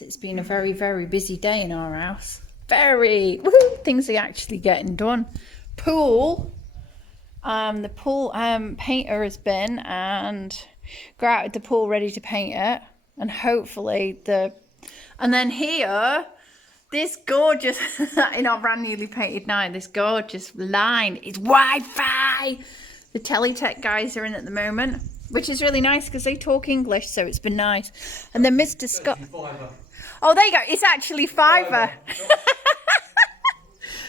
So it's been a very, very busy day in our house. Very, woohoo, things are actually getting done. Pool, the pool painter has been and got out of the pool ready to paint it. And hopefully and then here, this gorgeous, in our brand newly painted night, this gorgeous line is Wi-Fi. The Teletech guys are in at the moment, which is really nice because they talk English, so it's been nice. And then Mr. Scott. Oh, there you go. It's actually fiver.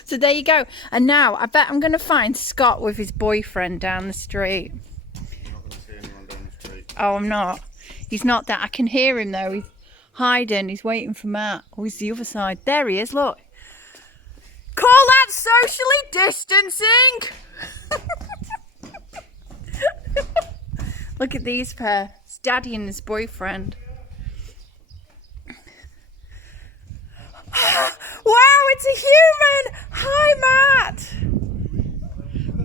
So there you go. And now I bet I'm going to find Scott with his boyfriend down the street. You're not going to see anyone down the street. Oh, I'm not. He's not that. I can hear him though. He's hiding. He's waiting for Matt. Oh, he's the other side. There he is. Look. Call that socially distancing. Look at these pair. It's Daddy and his boyfriend. Wow, it's a human! Hi, Matt!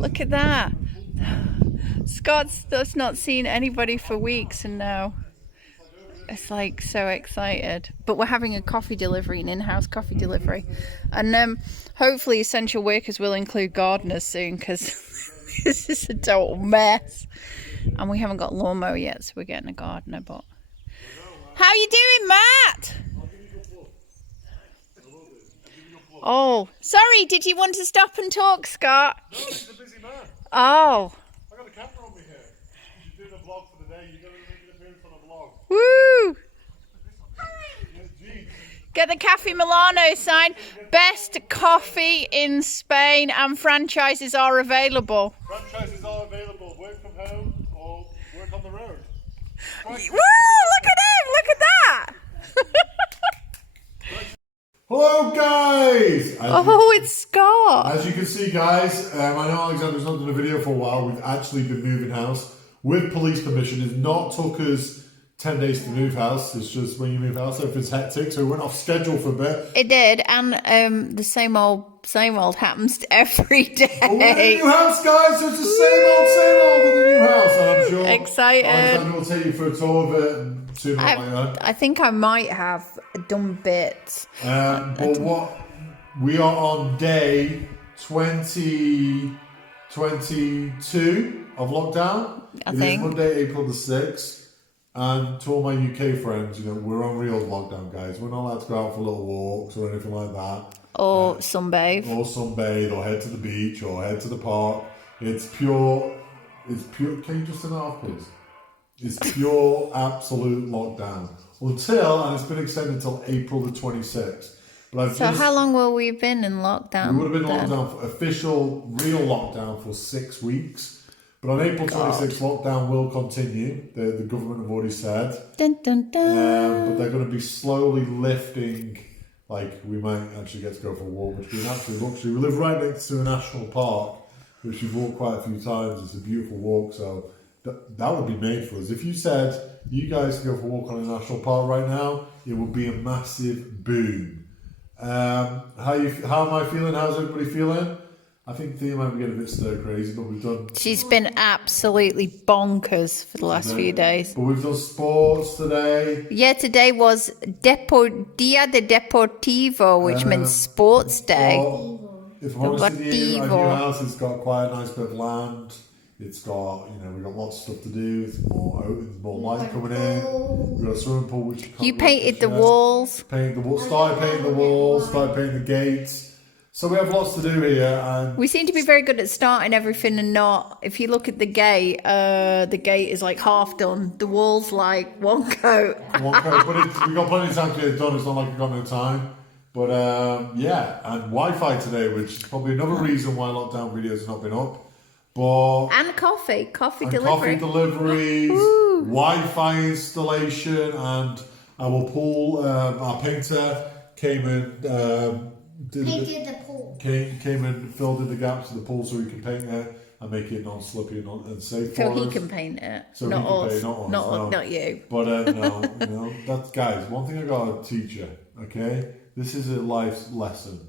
Look at that. Scott's not seen anybody for weeks and now it's like so excited. But we're having a coffee delivery, an in-house coffee delivery. And hopefully essential workers will include gardeners soon because this is a total mess. And we haven't got lawnmower yet, so we're getting a gardener. But how you doing, Matt? Oh, sorry, did you want to stop and talk, Scott? No, he's a busy man. Oh. I got a camera on me here. You're doing a vlog for the day. You're going to make an appearance on a vlog. Woo! Yes, Get the Cafe Milano sign. Best coffee in Spain and franchises are available. Franchises are available. Work from home or work on the road. Right. Woo! Look at him! Look at that! Hello, guys! It's Scott. As you can see, guys, I know Alexander's not done a video for a while. We've actually been moving house with police permission. It's not took us 10 days to move house. It's just when you move house, everything's hectic. So we went off schedule for a bit. It did, and the same old happens every day. Oh, we're in the new house, guys. So it's the same old in the new house. And I'm sure Excited. Alexander will take you for a tour of it sooner or later. I think I might have done bits. But what we are on day 22 of lockdown. I think. It is Monday, April the 6th. And to all my UK friends, we're on real lockdown, guys. We're not allowed to go out for little walks or anything like that. Or sunbathe. Or head to the beach or head to the park. It's pure. Can you just turn that off, please? It's pure, absolute lockdown. Until, and it's been extended until April the 26th. So how long will we have been in lockdown? We would have been locked down for official, real lockdown for 6 weeks. But on April 26th, lockdown will continue. The government have already said. Dun, dun, dun. But they're going to be slowly lifting. Like, we might actually get to go for a walk, which would be an absolute luxury. We live right next to a national park, which we've walked quite a few times. It's a beautiful walk, so that would be made for us. If you said you guys can go for a walk on a national park right now, it would be a massive boom. How am I feeling? How's everybody feeling? I think Thea might be getting a bit stir crazy, but we've done. She's been absolutely bonkers for the last few days. But we've done sports today. Yeah, today was Dia de Deportivo, which meant sports day. If I'm honest with you, our new house has got quite a nice bit of land. It's got, we've got lots of stuff to do. It's more light coming in. We've got a swimming pool which you painted the walls. Started painting the walls. Started painting the gates. So we have lots to do here. And we seem to be very good at starting everything and not. If you look at the gate is like half done. The wall's like one coat. But we've got plenty of time to get it done. It's not like we've got no time. But and Wi-Fi today, which is probably another reason why lockdown videos have not been up. And coffee delivery. Coffee deliveries, Wi-Fi installation, and our pool, our painter came and painted the pool. Came and filled in the gaps of the pool so we can paint it and make it non-slippy and safe for us. So he can paint it, so not us, not you. But no, that's, guys, one thing I gotta teach you, okay? This is a life lesson.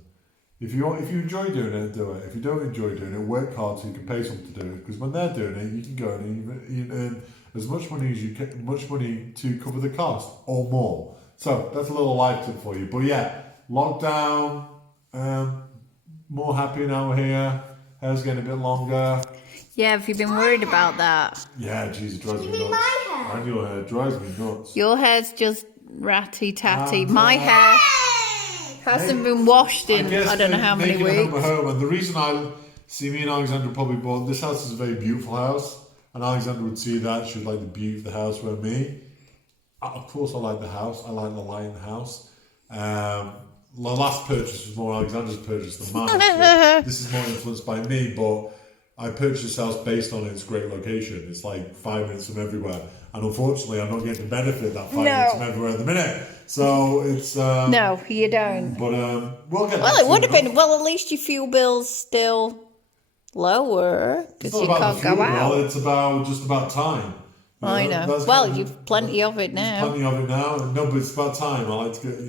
If you enjoy doing it, do it. If you don't enjoy doing it, work hard so you can pay someone to do it. Because when they're doing it, you can go and you earn as much money as you can, much money to cover the cost or more. So that's a little life tip for you. But yeah, lockdown, more happy now we're here. Hair's getting a bit longer. Yeah, have you been worried about that? Yeah, geez, it drives me nuts. my hair? And your hair drives me nuts. Your hair's just ratty-tatty. My hair hasn't been washed in I don't know how many weeks. Home, and the reason me and Alexandra probably bought this house is a very beautiful house, and Alexandra would see that she would like the beauty of the house. Where me, of course, I like the house. I like the light in the house. The last purchase was more Alexandra's purchase than mine. So this is more influenced by me, but I purchased this house based on its great location. It's like 5 minutes from everywhere, and unfortunately, I'm not getting to benefit that 5 minutes from everywhere at the minute. So it's no, you don't. But we'll get. Well, it would have been. Well, at least your fuel bill's still lower because you can't go out. It's just about time. I know. Well, you've plenty of it now. Plenty of it now. No, but it's about time. I like to get,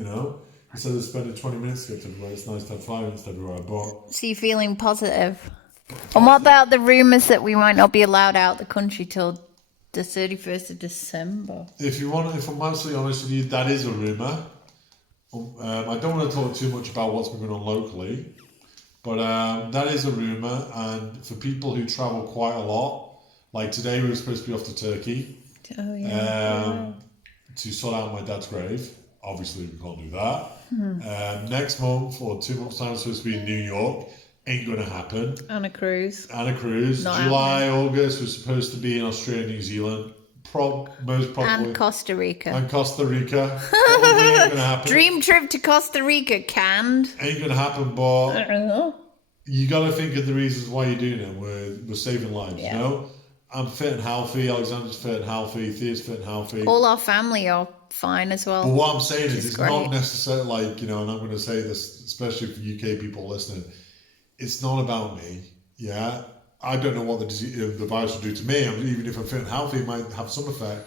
instead of spending 20 minutes to get to everywhere, it's nice to have 5 minutes to everywhere. But so you're feeling positive. And what about the rumours that we might not be allowed out the country till the 31st of December? If I'm absolutely honest with you, that is a rumour. I don't want to talk too much about what's been going on locally, but that is a rumour. And for people who travel quite a lot, like today we were supposed to be off to Turkey to sort out my dad's grave. Obviously, we can't do that. Next month or 2 months' time, we're supposed to be in New York. Ain't going to happen. And a cruise. Not July, happening. August, we're supposed to be in Australia, New Zealand. Most probably. And Costa Rica. Probably ain't going to happen. Dream trip to Costa Rica canned. Ain't going to happen, but I don't know. You got to think of the reasons why you're doing it. We're saving lives, you know? I'm fit and healthy. Alexandra's fit and healthy. Thea's fit and healthy. All our family are fine as well. But what I'm saying is, it's not necessarily and I'm going to say this, especially for UK people listening, it's not about me, yeah? I don't know what the virus will do to me. Even if I'm fit and healthy, it might have some effect.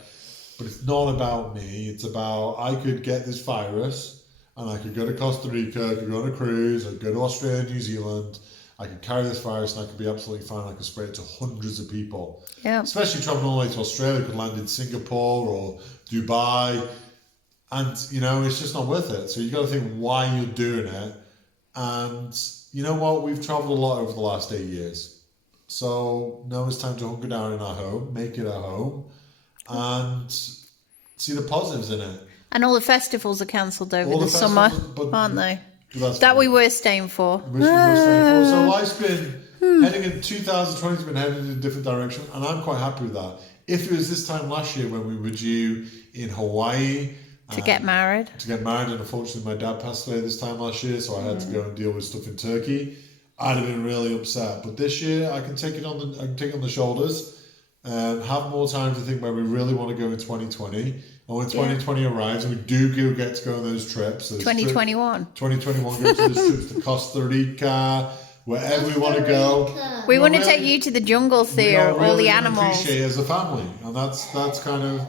But it's not about me. It's about I could get this virus and I could go to Costa Rica, I could go on a cruise, I could go to Australia, New Zealand. I could carry this virus and I could be absolutely fine. I could spray it to hundreds of people. Yeah. Especially traveling all the way to Australia. I could land in Singapore or Dubai. And, it's just not worth it. So you got to think why you're doing it. And you know what? We've travelled a lot over the last 8 years. So now it's time to hunker down in our home, make it our home, and see the positives in it. And all the festivals are cancelled over the summer, aren't they? That we were staying for. So life's been heading in 2020 has been heading in a different direction, and I'm quite happy with that. If it was this time last year when we were due in Hawaii to get married, and unfortunately my dad passed away this time last year, so I had to go and deal with stuff in Turkey, I'd have been really upset. But this year I can take it on the shoulders, have more time to think where we really want to go in 2020. And when 2020 arrives and we do get to go on those trips, 2021 go to those trips to Costa Rica, wherever we want to go. We want to take you to the jungle, Theo, all the animals. Appreciate it as a family, and that's kind of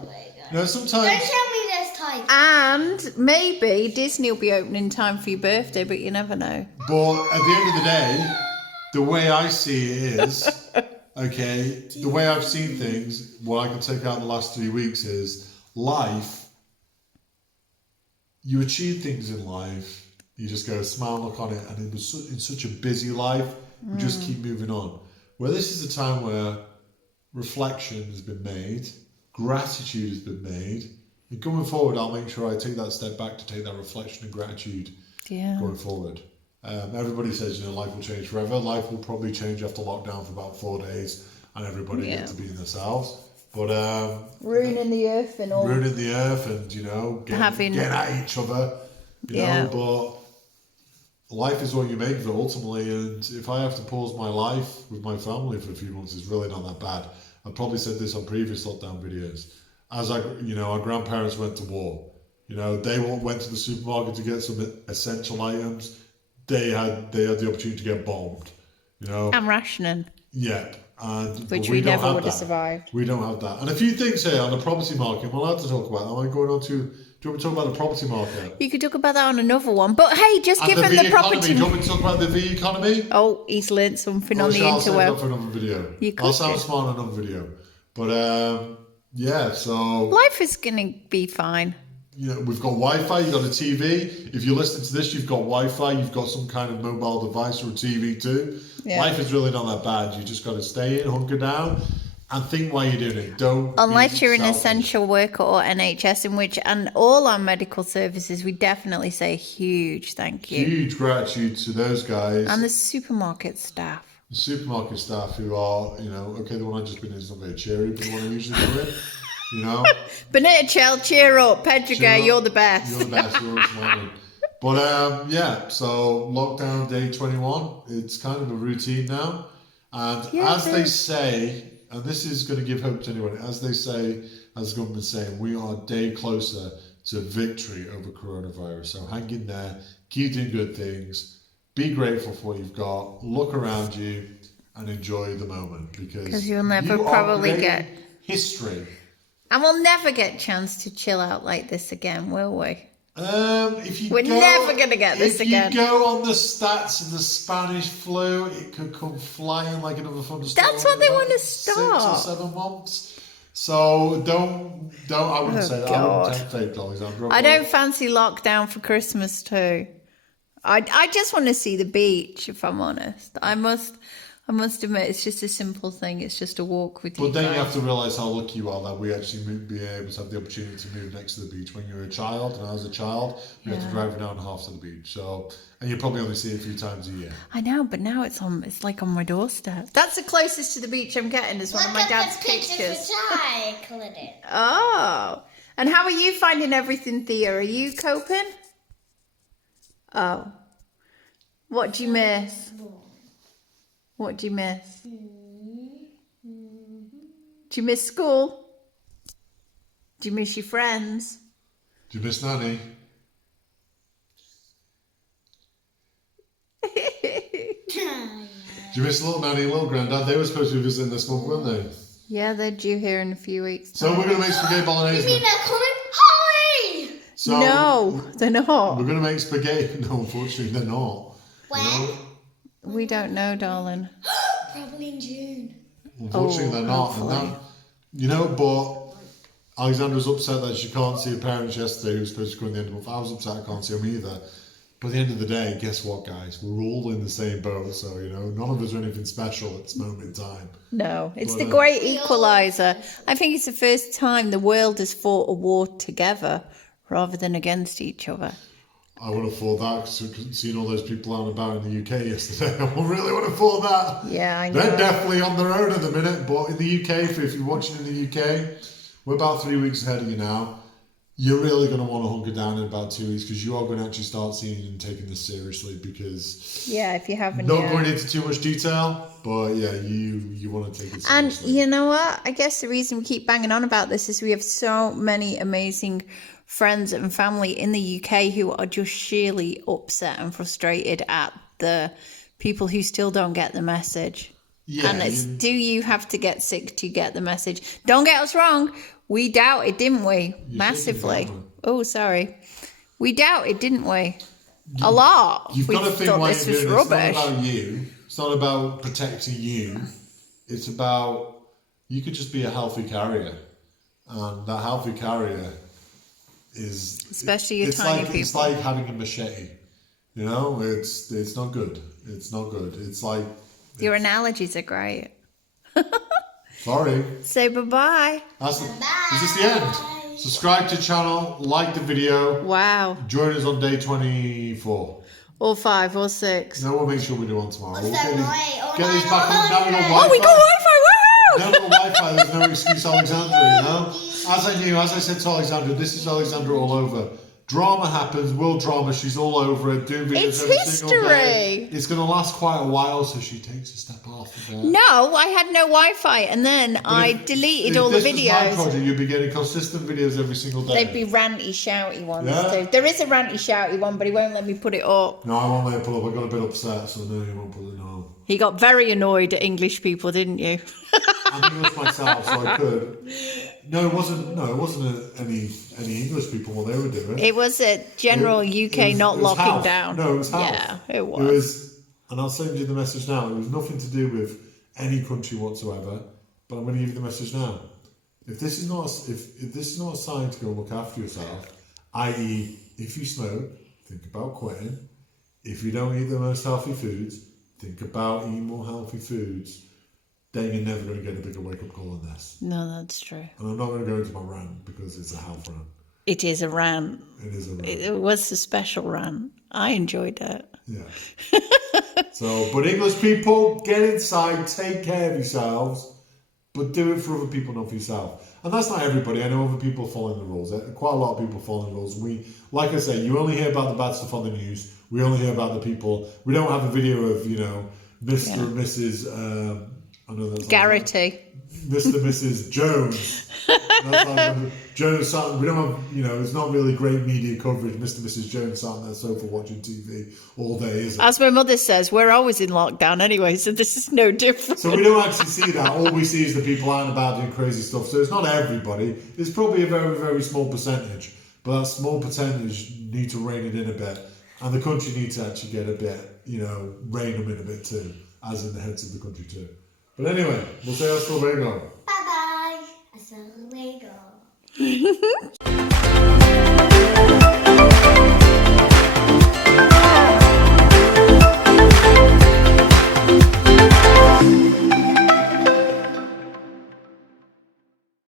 sometimes. Don't tell me this time. And maybe Disney will be open in time for your birthday, but you never know. But at the end of the day, the way I see it is, the way I've seen things, what I can take out the last 3 weeks is life. You achieve things in life. You just go smile, look on it, and it was in such a busy life. We just keep moving on. Well, this is a time where reflection has been made, gratitude has been made, and going forward, I'll make sure I take that step back to take that reflection and gratitude going forward. Everybody says, life will change forever. Life will probably change after lockdown for about 4 days, and everybody gets to be themselves. But ruining the earth and all. Ruining the earth and getting at each other. But life is what you make of it ultimately, and if I have to pause my life with my family for a few months, it's really not that bad. I've probably said this on previous lockdown videos. As our grandparents went to war. They went to the supermarket to get some essential items. They had the opportunity to get bombed. And rationing. Yeah. Which we never would have survived. We don't have that. And a few things here on the property market I'm allowed to talk about. Am I going on to... Do you want me to talk about the property market? You could talk about that on another one. But hey, just give him the property... Do you want me to talk about the V economy? Oh, he's learnt something on the interweb. I'll save it up for another video. I'll sound smart on another video. But, so... Life is going to be fine. we've got Wi-Fi, you've got a TV. If you're listening to this, you've got Wi-Fi, you've got some kind of mobile device or a TV too. Yeah. Life is really not that bad. You just got to stay in, hunker down, and think why you're doing it. Don't. Unless you're an selfish. essential worker or NHS, and all our medical services, we definitely say a huge thank you. Huge gratitude to those guys. And the supermarket staff. The supermarket staff who are, okay, the one I've just been in is not very cheery, but the one I usually go in, Bonita Chell, cheer up. Pedriga, Cheer up. you're the best. You're the best. You're always smiling. But so lockdown day 21, it's kind of a routine now. And as they say, and this is going to give hope to anyone, as they say, as the government's saying, we are a day closer to victory over coronavirus. So hang in there, keep doing good things, be grateful for what you've got, look around you and enjoy the moment because you'll never you probably are get history. And we'll never get a chance to chill out like this again, will we? We're never going to get this again. If you go on the stats of the Spanish flu, it could come flying like another thunderstorm. That's what they want to 6 stop. or 7 months. So don't. I wouldn't say that. God. I wouldn't tempt fate, Alexandra. I don't fancy lockdown for Christmas too. I just want to see the beach, if I'm honest. I must admit, it's just a simple thing. It's just a walk with you. But then guys. you have to realise how lucky you are that we actually be able to have the opportunity to move next to the beach. When you're a child, and I was a child, we had to drive an hour and a half to the beach. So, and you probably only see it a few times a year. I know, but now it's like on my doorstep. That's the closest to the beach I'm getting. Is one of my dad's pictures. I clicked. Oh, and how are you finding everything, Thea? Are you coping? Oh, what do you miss? What do you miss? Do you miss school? Do you miss your friends? Do you miss Nanny? Do you miss little Nanny and little Grandad? They were supposed to be visiting this month, weren't they? Yeah, they're due here in a few weeks. So we're going to make spaghetti bolognese. You mean they're coming? Hi! So No, they're not. We're going to make spaghetti. No, unfortunately, they're not. When? We don't know, darling. Probably in June. Unfortunately, they're not. And that, but Alexandra's upset that she can't see her parents yesterday, who was supposed to go in the end of the month. I was upset I can't see them either. But at the end of the day, guess what, guys? We're all in the same boat. So, none of us are anything special at this moment in time. No, it's the great equaliser. I think it's the first time the world has fought a war together rather than against each other. I would have thought that, seeing all those people out and about in the UK yesterday. I really would have thought that. Yeah, I know. They're definitely on their own at the minute, but in the UK, if you're watching in the UK, we're about 3 weeks ahead of you now. You're really going to want to hunker down in about 2 weeks because you are going to actually start seeing and taking this seriously because... Yeah, if you haven't Not going into too much detail, but yeah, you want to take it seriously. And you know what? I guess the reason we keep banging on about this is we have so many amazing friends and family in the UK who are just sheerly upset and frustrated at the people who still don't get the message. Yeah, and it's, do you have to get sick to get the message? Don't get us wrong. We doubted, didn't we? Massively. Oh, sorry. We doubted, didn't we? A lot. You've got to think why you're doing it. It's not about you. It's not about protecting you. It's about, you could just be a healthy carrier. And that healthy carrier is... Especially your tiny people. It's like having a machete. It's not good. It's not good. It's like... Your analogies are great. Sorry. Say bye-bye. Is this the end? Subscribe to the channel, like the video. Wow. Join us on day 24. Or 5 or 6. No, we'll make sure we do one tomorrow. We'll Get these back on. Now we've got Wi-Fi. Oh, we got Wi-Fi! Woo! Now we've got Wi-Fi. There's no excuse, Alexandra, As I said to Alexandra, this is Alexandra all over. Drama happens, world drama, she's all over it, doing videos It's every single day. history. It's going to last quite a while, so she takes a step off of it. No, I had no Wi-Fi, and then I deleted all the videos. If this was my project, you'd be getting consistent videos every single day. They'd be ranty, shouty ones Yeah. too. There is a ranty, shouty one, but he won't let me put it up. No, I won't let it pull up. I got a bit upset, so no, you won't put it on. He got very annoyed at English people, didn't you? I'm English myself, so I could. No, it wasn't any English people what they were doing. It was a general UK not locking health. down. No, it was health. Yeah, it was. It was, and I'll send you the message now. It was nothing to do with any country whatsoever. But I'm going to give you the message now. If this is not a sign to go look after yourself i.e., if you smoke, think about quitting. If you don't eat the most healthy foods, think about eating more healthy foods. Then you're never going to get a bigger wake-up call than this. No, that's true. And I'm not going to go into my rant because it's a health rant. It is a rant. It is a rant. It was a special rant. I enjoyed it. Yeah. So, but English people, get inside, take care of yourselves, but do it for other people, not for yourself. And that's not everybody. I know other people following the rules. Quite a lot of people following the rules. We, like I say, you only hear about the bad stuff on the news. We only hear about the people. We don't have a video of, Mr. and Mrs. I know that's Garrity. Mr. and Mrs. Jones. Jones sat, we don't have, it's not really great media coverage. Mr. and Mrs. Jones sat on their sofa watching TV all day, is it? As my mother says, we're always in lockdown anyway, so this is no different. So we don't actually see that. All we see is the people out and about doing crazy stuff. So it's not everybody. It's probably a very, very small percentage. But that small percentage need to rein it in a bit. And the country needs to actually get a bit, rein them in a bit too, as in the heads of the country too. But anyway, we'll say hasta luego. Bye bye. Hasta luego.